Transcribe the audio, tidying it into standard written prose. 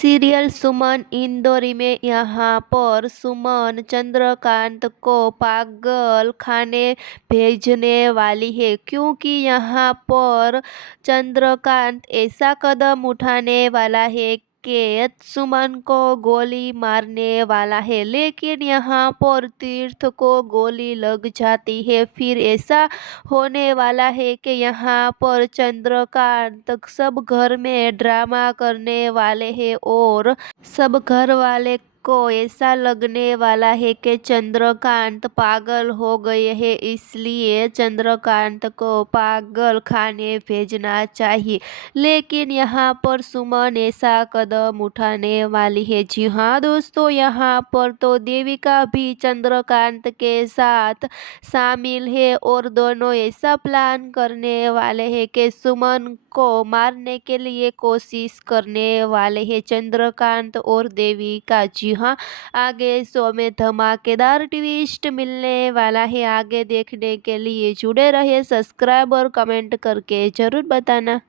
Serial सुमन इंदौरी में यहाँ पर सुमन चंद्रकांत को पागल खाने भेजने वाली है, क्योंकि यहाँ पर चंद्रकांत ऐसा कदम उठाने वाला है कि सुमन को गोली मारने वाला है। लेकिन यहाँ पर तीर्थ को गोली लग जाती है। फिर ऐसा होने वाला है कि यहाँ पर चंद्रकांत सब घर में ड्रामा करने वाले हैं और सब घर वाले को ऐसा लगने वाला है कि चंद्रकांत पागल हो गए हैं, इसलिए चंद्रकांत को पागल खाने भेजना चाहिए। लेकिन यहाँ पर सुमन ऐसा कदम उठाने वाली है। जी हाँ दोस्तों, यहाँ पर तो देविका भी चंद्रकांत के साथ शामिल है और दोनों ऐसा प्लान करने वाले हैं कि सुमन को मारने के लिए कोशिश करने वाले हैं चंद्रकांत और देविका। जी हाँ, आगे शो में धमाकेदार ट्विस्ट मिलने वाला है। आगे देखने के लिए जुड़े रहिए, सब्सक्राइब और कमेंट करके जरूर बताना।